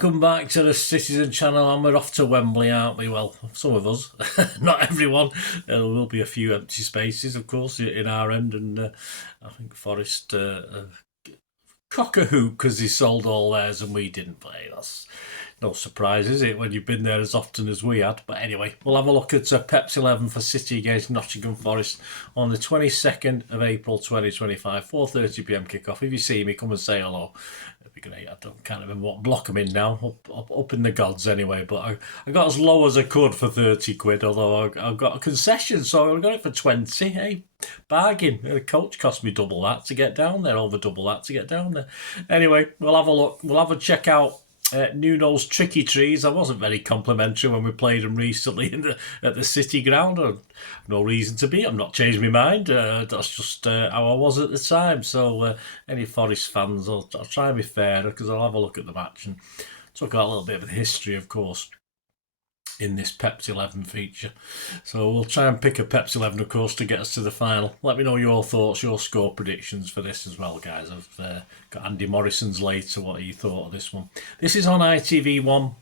Welcome back to the Citizen channel, and we're off to Wembley, aren't we? Well, some of us, not everyone. There will be a few empty spaces, of course, in our end, and I think Forest cock a hoop because they sold all theirs and we didn't play. That's no surprise, is it, when you've been there as often as we had? But anyway, we'll have a look at Pep's 11 for City against Nottingham Forest on the 22nd of April 2025, 4:30pm kickoff. If you see me, come and say hello. It'd be great. Can't remember what block I'm in now. Up in the gods anyway. But I got as low as I could for 30 quid, although I got a concession, so I got it for 20. Hey, bargain. The coach cost me double that to get down there, over double that to get down there. Anyway, we'll have a look. We'll have a check out Nuno's Tricky Trees. I wasn't very complimentary when we played them recently at the City ground. No reason to be. I'm not changed my mind. That's just how I was at the time. So any Forest fans, I'll try and be fair because I'll have a look at the match and talk about a little bit of the history, of course, in this Pep's 11 feature. So we'll try and pick a Pep's 11, of course, to get us to the final. Let me know your thoughts, your score predictions for this as well, guys. I've got Andy Morrison's later, what he thought of this one. This is on ITV1,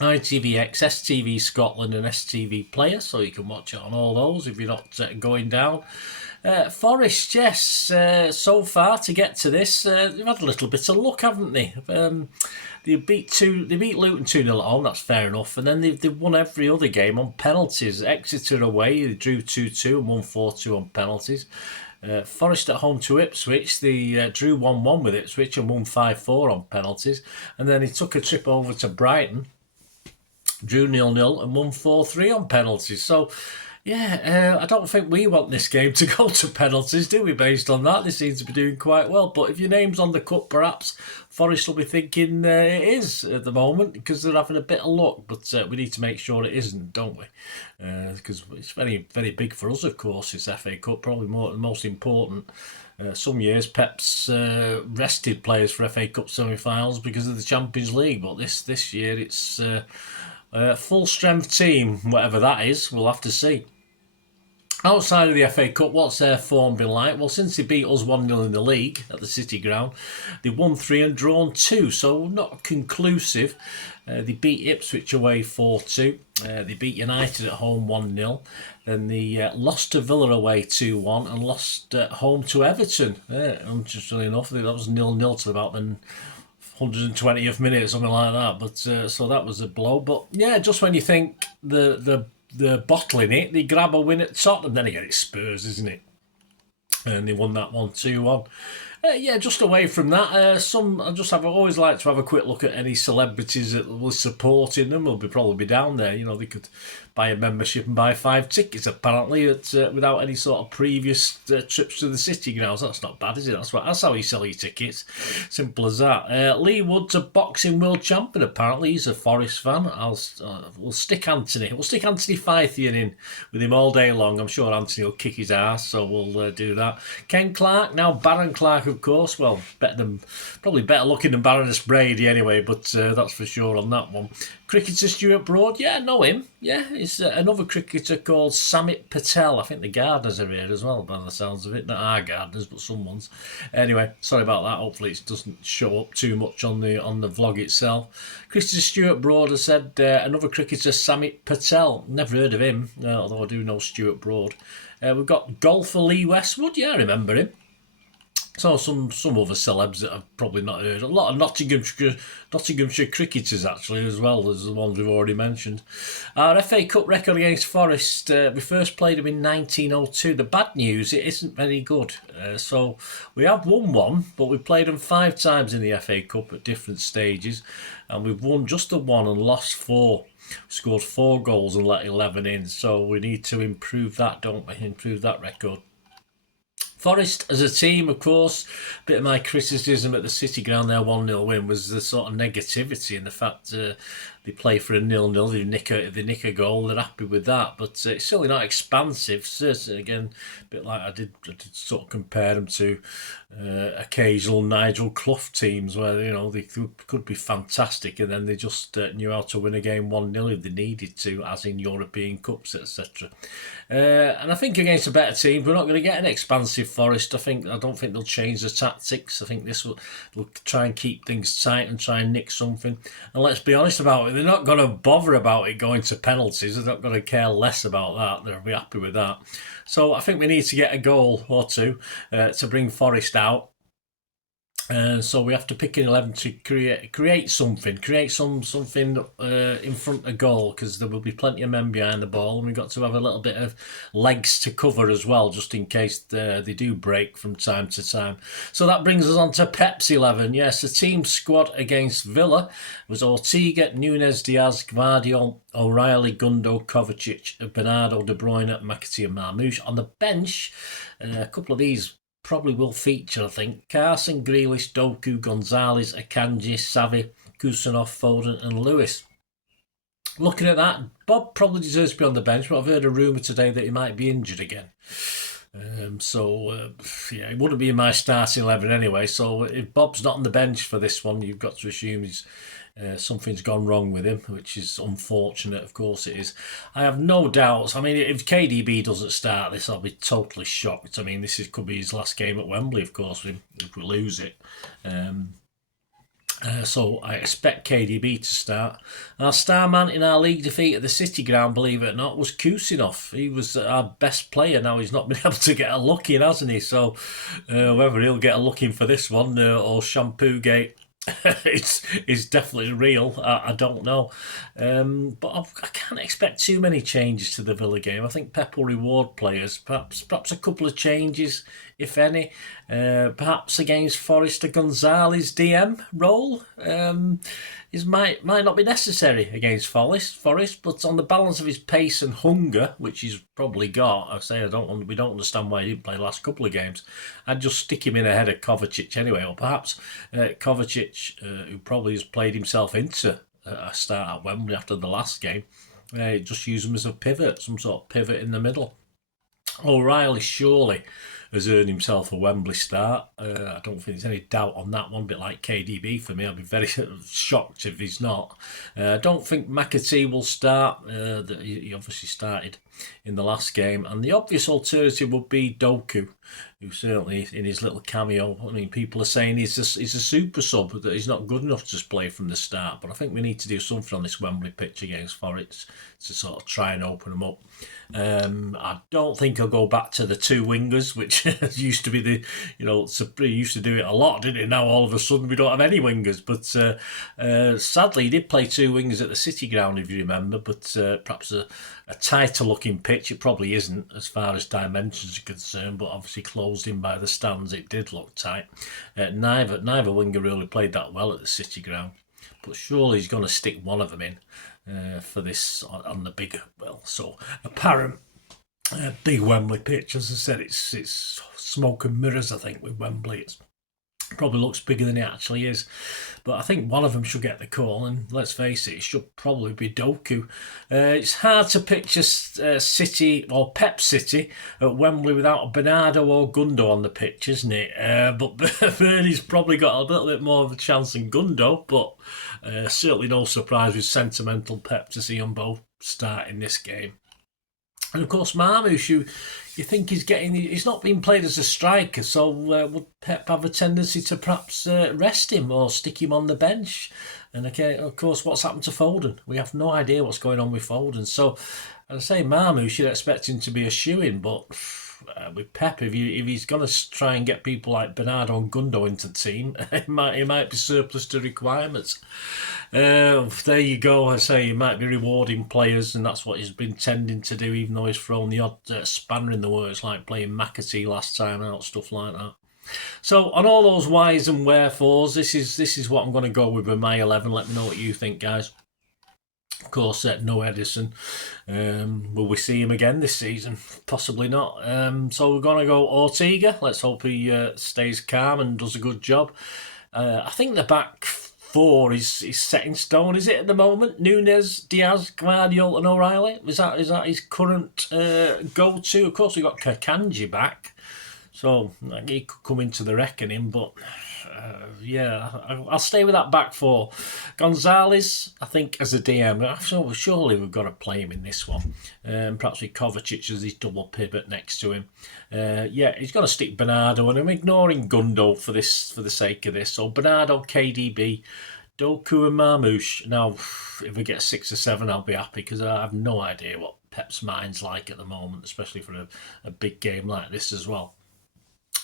ITVX, STV Scotland and STV Player, so you can watch it on all those if you're not going down. Forest, yes, so far to get to this, they've had a little bit of luck, haven't they? They beat Luton 2-0 at home, that's fair enough, and then they've won every other game on penalties. Exeter away, they drew 2-2 and won 4-2 on penalties. Forest at home to Ipswich, they drew 1-1 with Ipswich and won 5-4 on penalties, and then he took a trip over to Brighton, drew 0-0 and won 4-3 on penalties. So yeah, I don't think we want this game to go to penalties, do we, based on that? They seem to be doing quite well. But if your name's on the cup, perhaps Forest will be thinking it is at the moment because they're having a bit of luck. But we need to make sure it isn't, don't we? Because it's very, very big for us, of course, it's FA Cup, probably the most important. Some years Pep's rested players for FA Cup semi-finals because of the Champions League. But this year it's full strength team, whatever that is, we'll have to see. Outside of the FA Cup, what's their form been like? Well, since they beat us 1-0 in the league at the City ground, they won 3 and drawn 2, so not conclusive. They beat Ipswich away 4-2. They beat United at home 1-0. Then they lost to Villa away 2-1 and lost at home to Everton. Interestingly enough, that was 0-0 to about the 120th minute, something like that. But so that was a blow. But yeah, just when you think the bottling it, they grab a win at Tottenham. Then again, it's Spurs, isn't it? And they won that one 2-1. Yeah, just away from that, I always like to have a quick look at any celebrities that were supporting them. Will probably be down there. You know, they could buy a membership and buy 5 tickets apparently without any sort of previous trips to the City grounds. That's not bad, is it? That's how you sell your tickets. Simple as that. Lee Wood's a boxing world champion apparently. He's a Forest fan. We'll stick Anthony. We'll stick Anthony Fythian in with him all day long. I'm sure Anthony will kick his ass, so we'll do that. Ken Clark, now Baron Clark, of course. Well, probably better looking than Baroness Brady anyway, but that's for sure on that one. Cricketer Stuart Broad, yeah, know him. Yeah, it's another cricketer called Samit Patel. I think the gardeners are here as well, by the sounds of it. Not our gardeners, but someone's. Anyway, sorry about that. Hopefully it doesn't show up too much on the vlog itself. Cricketer Stuart Broad has said another cricketer, Samit Patel. Never heard of him, although I do know Stuart Broad. We've got golfer Lee Westwood. Yeah, I remember him. So some other celebs that I've probably not heard. A lot of Nottinghamshire cricketers actually, as well as the ones we've already mentioned. Our FA Cup record against Forest, we first played them in 1902. The bad news, it isn't very good. So we have won one, but we played them 5 times in the FA Cup at different stages, and we've won just the 1 and lost 4. Scored 4 goals and let 11 in. So we need to improve that, don't we? Improve that record. Forest as a team, of course, a bit of my criticism at the City ground, their 1-0 win, was the sort of negativity and the fact they play for a 0-0, they nick a goal, they're happy with that. But it's certainly not expansive. Certainly, again, a bit like I did sort of compare them to occasional Nigel Clough teams where they could be fantastic and then they just knew how to win a game 1-0 if they needed to, as in European Cups, etc. And I think against a better team, we're not going to get an expansive Forest. I don't think they'll change the tactics. I think this will try and keep things tight and try and nick something. And let's be honest about it, they're not going to bother about it going to penalties. They're not going to care less about that. They'll be happy with that. So I think we need to get a goal or two to bring Forest out. So we have to pick an 11 to create something in front of goal, because there will be plenty of men behind the ball, and we've got to have a little bit of legs to cover as well, just in case they do break from time to time. So that brings us on to Pep's 11. Yes, the team squad against Villa was Ortega, Núñez, Diaz, Gvardiol, O'Reilly, Gundo, Kovacic, Bernardo, De Bruyne, McAtee and Marmoush. On the bench, a couple of these probably will feature, I think. Carson, Grealish, Doku, Gonzalez, Akanji, Savi, Kusanov, Foden and Lewis. Looking at that, Bob probably deserves to be on the bench, but I've heard a rumour today that he might be injured again. It wouldn't be in my starting 11 anyway, so if Bob's not on the bench for this one, you've got to assume something's gone wrong with him, which is unfortunate. Of course it is. I have no doubts. I mean, if KDB doesn't start this, I'll be totally shocked. I mean, could be his last game at Wembley, of course, if we lose it. So I expect KDB to start. Our star man in our league defeat at the City Ground, believe it or not, was Kusinov. He was our best player. Now he's not been able to get a look in, hasn't he? So whether he'll get a look in for this one or Shampoo Gate it's definitely real. I don't know, but I can't expect too many changes to the Villa game. I think Pep will reward players, perhaps a couple of changes, if any. Perhaps against Forest, a Gonzalez DM role might not be necessary against Forest, but on the balance of his pace and hunger, which he's probably got, we don't understand why he didn't play the last couple of games. I'd just stick him in ahead of Kovacic anyway, or perhaps Kovacic, who probably has played himself into a start at Wembley after the last game, just use him as a pivot, some sort of pivot in the middle. O'Reilly surely has earned himself a Wembley start. I don't think there's any doubt on that one, a bit like KDB for me. I'd be very shocked if he's not. I don't think McAtee will start. He obviously started in the last game. And the obvious alternative would be Doku, who certainly in his little cameo, I mean, people are saying he's a super sub, that he's not good enough to just play from the start. But I think we need to do something on this Wembley pitch against Forest to sort of try and open them up. I don't think I'll go back to the two wingers, which used to be he used to do it a lot, didn't it? Now all of a sudden we don't have any wingers. But sadly, he did play two wingers at the City Ground, if you remember. But perhaps a tighter looking pitch. It probably isn't as far as dimensions are concerned, but obviously closed in by the stands, it did look tight. Neither winger really played that well at the City Ground, but surely he's going to stick one of them in for this on the big, apparent big Wembley pitch. As I said, it's smoke and mirrors, I think, with Wembley. It probably looks bigger than it actually is, but I think one of them should get the call, and let's face it should probably be Doku. It's hard to picture City or Pep City at Wembley without a Bernardo or Gundo on the pitch, isn't it? But Bernie's probably got a little bit more of a chance than Gundo, but certainly no surprise with sentimental Pep to see them both start in this game. And of course, Marmoush, you think he's not being played as a striker, so would Pep have a tendency to perhaps rest him or stick him on the bench? And okay, of course, what's happened to Foden? We have no idea what's going on with Foden. So, as I say, Marmoush, you'd expect him to be a shoo-in, but with Pep, if he's going to try and get people like Bernardo and Gundo into the team, it might be surplus to requirements. There you go. I say he might be rewarding players, and that's what he's been tending to do, even though he's thrown the odd spanner in the works, like playing McAtee last time out, stuff like that. So on all those whys and wherefores, this is what I'm going to go with my 11. Let me know what you think, guys. Of course, no Edison. Will we see him again this season? Possibly not. So we're going to go Ortega. Let's hope he stays calm and does a good job. I think the back 4 is set in stone, is it, at the moment? Nunes, Diaz, Guardiola and O'Reilly? Is that his current go-to? Of course, we've got Kakanji back, so he could come into the reckoning, but yeah, I'll stay with that back 4. Gonzalez, I think, as a DM, surely we've got to play him in this one. Perhaps with Kovacic as his double pivot next to him. Yeah, he's going to stick Bernardo, and I'm ignoring Gundo for the sake of this. So Bernardo, KDB, Doku and Marmoush. Now, if we get 6 or 7, I'll be happy, because I have no idea what Pep's mind's like at the moment, especially for a big game like this as well.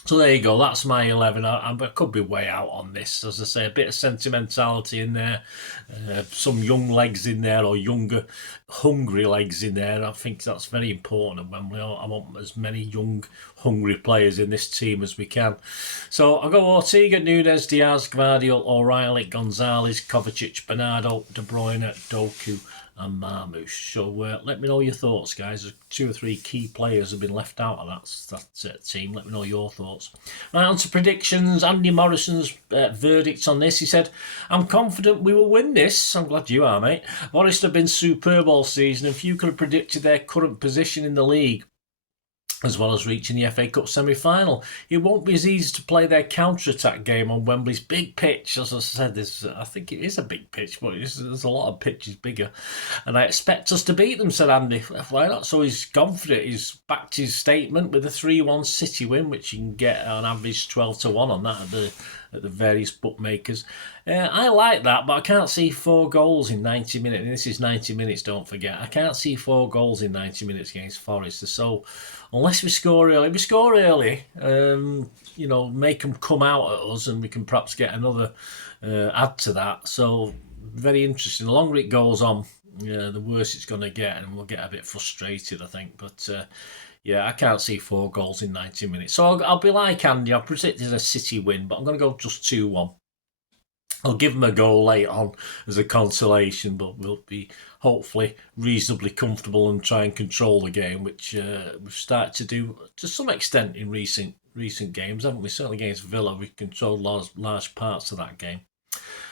So there you go, that's my 11. I could be way out on this. As I say, a bit of sentimentality in there, some young legs in there, or younger, hungry legs in there. I think that's very important at Wembley. I want as many young, hungry players in this team as we can. So I'll go Ortega, Nunes, Diaz, Gvardiol, O'Reilly, Gonzalez, Kovacic, Bernardo, De Bruyne, Doku and Marmoush. So let me know your thoughts, guys. 2 or 3 key players have been left out of that team. Let me know your thoughts. Right, on to predictions. Andy Morrison's verdict on this. He said, I'm confident we will win this. I'm glad you are, mate. Forest have been superb all season, and few could have predicted their current position in the league, as well as reaching the FA Cup semi-final. It won't be as easy to play their counter-attack game on Wembley's big pitch. As I said, I think it is a big pitch, but there's a lot of pitches bigger. And I expect us to beat them, said Andy. Why not? So he's confident. He's backed his statement with a 3-1 City win, which you can get on average 12-1 on that at the various bookmakers. I like that, but I can't see 4 goals in 90 minutes. And this is 90 minutes, don't forget. I can't see 4 goals in 90 minutes against Forest. So unless we score early, make them come out at us, and we can perhaps get another add to that. So very interesting. The longer it goes on, the worse it's going to get, and we'll get a bit frustrated, I think. But yeah, I can't see 4 goals in 90 minutes. So I'll be like Andy. I've predicted a City win, but I'm going to go just 2-1. I'll give them a goal late on as a consolation, but we'll be hopefully reasonably comfortable and try and control the game, which we've started to do to some extent in recent games, haven't we? Certainly against Villa, we controlled large parts of that game.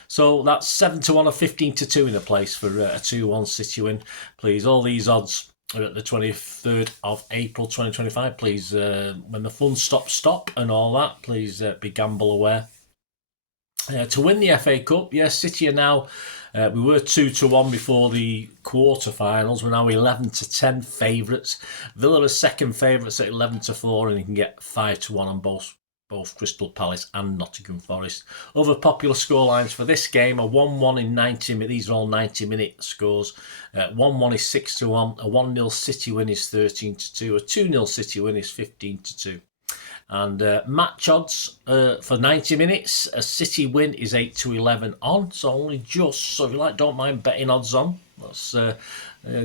So that's 7-1 or 15-2 in the place for a 2-1 City win. Please, all these odds are at the 23rd of April 2025. Please, when the fun stop and all that, please be gamble aware. To win the FA Cup, yes, City are now, we were 2-1 before the quarter-finals. We're now 11-10 favourites. Villa are second favourites at 11-4, and you can get 5-1 on both Crystal Palace and Nottingham Forest. Other popular scorelines for this game are 1-1 in 90 minutes. These are all 90-minute scores. 1-1 is 6-1. A 1-0 City win is 13-2. A 2-0 City win is 15-2. And match odds for 90 minutes, a City win is 8-11 on, so only just. So if you don't mind betting odds on, let's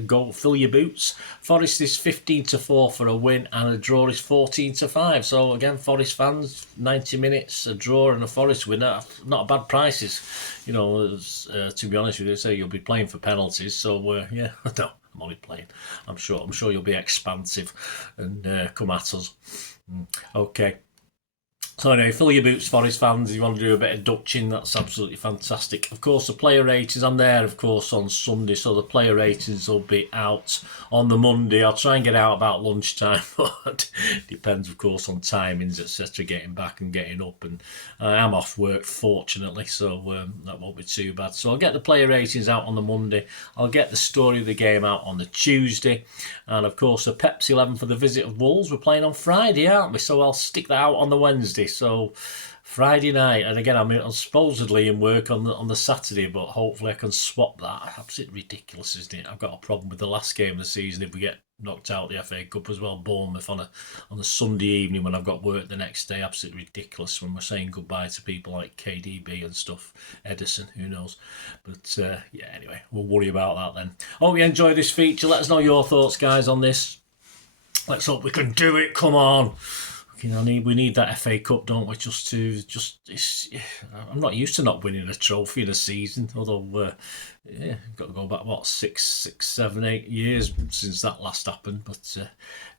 go fill your boots. Forest is 15-4 for a win, and a draw is 14-5. So again, Forest fans, 90 minutes, a draw and a Forest winner, not bad prices. To be honest with you, say you'll be playing for penalties. So yeah, no, I'm only playing. I'm sure you'll be expansive and come at us. Okay. So anyway, fill your boots, Forest fans. If you want to do a bit of Dutching, that's absolutely fantastic. Of course, the player ratings, I'm there, of course, on Sunday, so the player ratings will be out on the Monday. I'll try and get out about lunchtime, but it depends, of course, on timings, etc., getting back and getting up. And I am off work, fortunately, so that won't be too bad. So I'll get the player ratings out on the Monday. I'll get the story of the game out on the Tuesday. And, of course, the Pepsi 11 for the visit of Wolves. We're playing on Friday, aren't we? So I'll stick that out on the Wednesday. So Friday night, and again, I'm supposedly in work on the Saturday, but hopefully I can swap that. Absolutely ridiculous, isn't it? I've got a problem with the last game of the season if we get knocked out the FA Cup as well, Bournemouth on a Sunday evening when I've got work the next day. Absolutely ridiculous when we're saying goodbye to people like KDB and stuff, Edison, who knows. But yeah, anyway, we'll worry about that then. Hope you enjoy this feature. Let us know your thoughts, guys, on this. Let's hope we can do it. Come on. we need that FA Cup, don't we? I'm not used to not winning a trophy in a season. Although, yeah, got to go back what 6, 7, 8 years since that last happened. But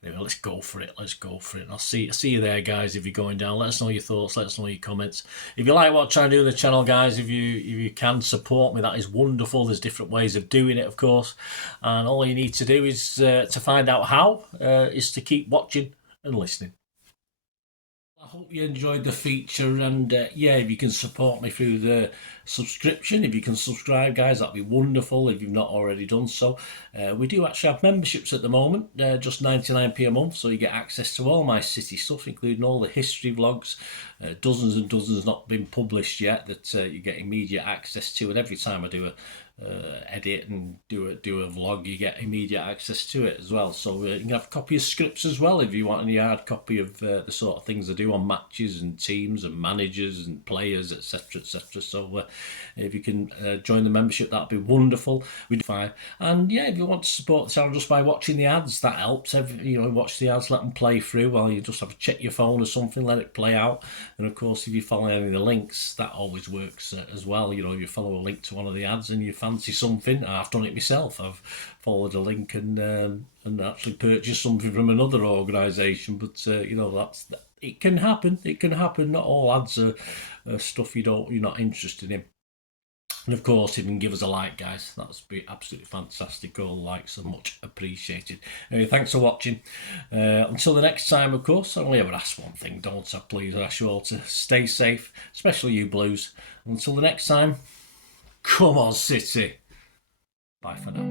anyway, let's go for it. Let's go for it. And I'll see you there, guys. If you're going down, let us know your thoughts. Let us know your comments. If you like what I'm trying to do on the channel, guys, if you can support me, that is wonderful. There's different ways of doing it, of course, and all you need to do is to find out how is to keep watching and listening. I hope you enjoyed the feature, and yeah, if you can support me through the subscription, if you can subscribe, guys, that'd be wonderful if you've not already done so. We do actually have memberships at the moment, just 99p a month, so you get access to all my City stuff, including all the history vlogs, dozens and dozens not been published yet that you get immediate access to, and every time I do a edit and do a vlog, you get immediate access to it as well. So you can have a copy of scripts as well if you want any hard copy of the sort of things I do on matches and teams and managers and players, etc, etc. So if you can join the membership, that'd be wonderful. We do fine. And yeah, if you want to support the channel just by watching the ads, that helps. Watch the ads, let them play through while you just have to check your phone or something, let it play out. And of course, if you follow any of the links, that always works as well. If you follow a link to one of the ads and you fancy something, I've done it myself. I've followed a link and actually purchased something from another organisation. But it can happen. It can happen. Not all ads are stuff you're not interested in. And of course, if you can give us a like, guys, that's be absolutely fantastic. All likes are much appreciated. Anyway, thanks for watching. Until the next time, of course, I only ever ask one thing, don't I? Please, I ask you all to stay safe, especially you Blues. Until the next time, come on, City. Bye for now.